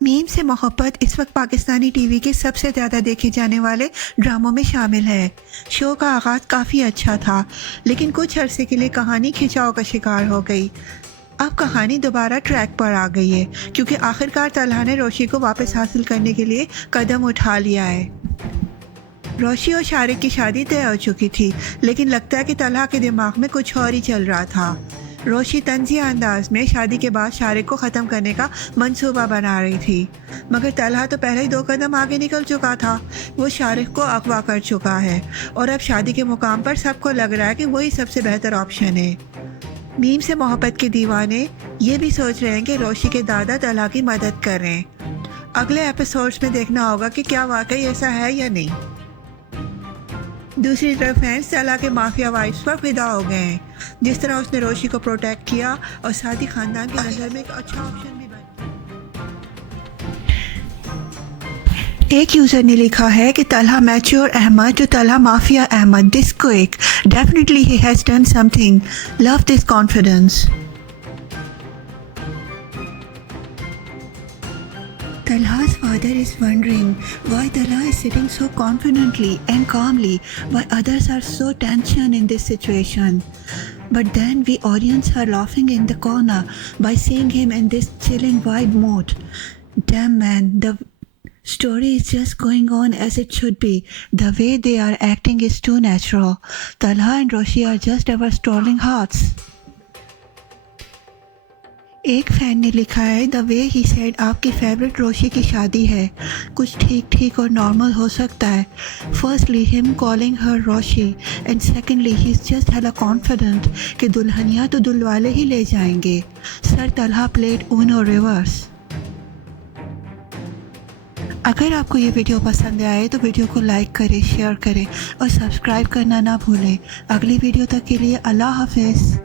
میم سے محبت اس وقت پاکستانی ٹی وی کے سب سے زیادہ دیکھے جانے والے ڈراموں میں شامل ہے۔ شو کا آغاز کافی اچھا تھا، لیکن کچھ عرصے کے لیے کہانی کھنچاؤ کا شکار ہو گئی۔ اب کہانی دوبارہ ٹریک پر آ گئی ہے، کیونکہ آخرکار طلحہ نے روشی کو واپس حاصل کرنے کے لیے قدم اٹھا لیا ہے۔ روشی اور شارق کی شادی طے ہو چکی تھی، لیکن لگتا ہے کہ طلحہ کے دماغ میں کچھ اور ہی چل رہا تھا۔ روشی طنزیہ انداز میں شادی کے بعد شارق کو ختم کرنے کا منصوبہ بنا رہی تھی، مگر طلحہ تو پہلے ہی 2 قدم آگے نکل چکا تھا۔ وہ شارق کو اغوا کر چکا ہے اور اب شادی کے مقام پر سب کو لگ رہا ہے کہ وہی سب سے بہتر آپشن ہے۔ میم سے محبت کے دیوانے یہ بھی سوچ رہے ہیں کہ روشی کے دادا طلحہ کی مدد کریں۔ اگلے ایپیسوڈز میں دیکھنا ہوگا کہ کیا واقعی ایسا ہے یا نہیں۔ دوسری طرف فینس طلحہ کے مافیا وائفز پر فدا ہو گئے ہیں، جس طرح اس نے روشی کو پروٹیکٹ کیا اور ساتھ ہی خاندان کی نظر میں ایک اچھا آپشن بھی بنا۔ ایک یوزر نے لکھا ہے کہ طلحہ میچور احمد جو Talha mafia Ahmed this quick definitely he has done something love this confidence. Talha's father is wondering why Talha is sitting so confidently and calmly while others are so tension in this situation. But then we audience are laughing in the corner by seeing him in this chilling vibe mode. Damn man, the story is just going on as it should be. The way they are acting is too natural. Talha and Roshi are just our stalling hearts. ایک fan نے لکھا ہے دا وے he said آپ کی favourite روشی کی شادی ہے کچھ ٹھیک ٹھیک اور نارمل ہو سکتا ہے۔ فرسٹلی ہم calling her Roshi and secondly he is just hella confident کہ دلہنیا تو دل والے ہی لے جائیں گے۔ Sir Talha played uno reverse. اگر آپ کو یہ ویڈیو پسند آئے تو ویڈیو کو لائک کریں، شیئر کریں اور سبسکرائب کرنا نہ بھولیں۔ اگلی ویڈیو تک کے لیے اللہ حافظ۔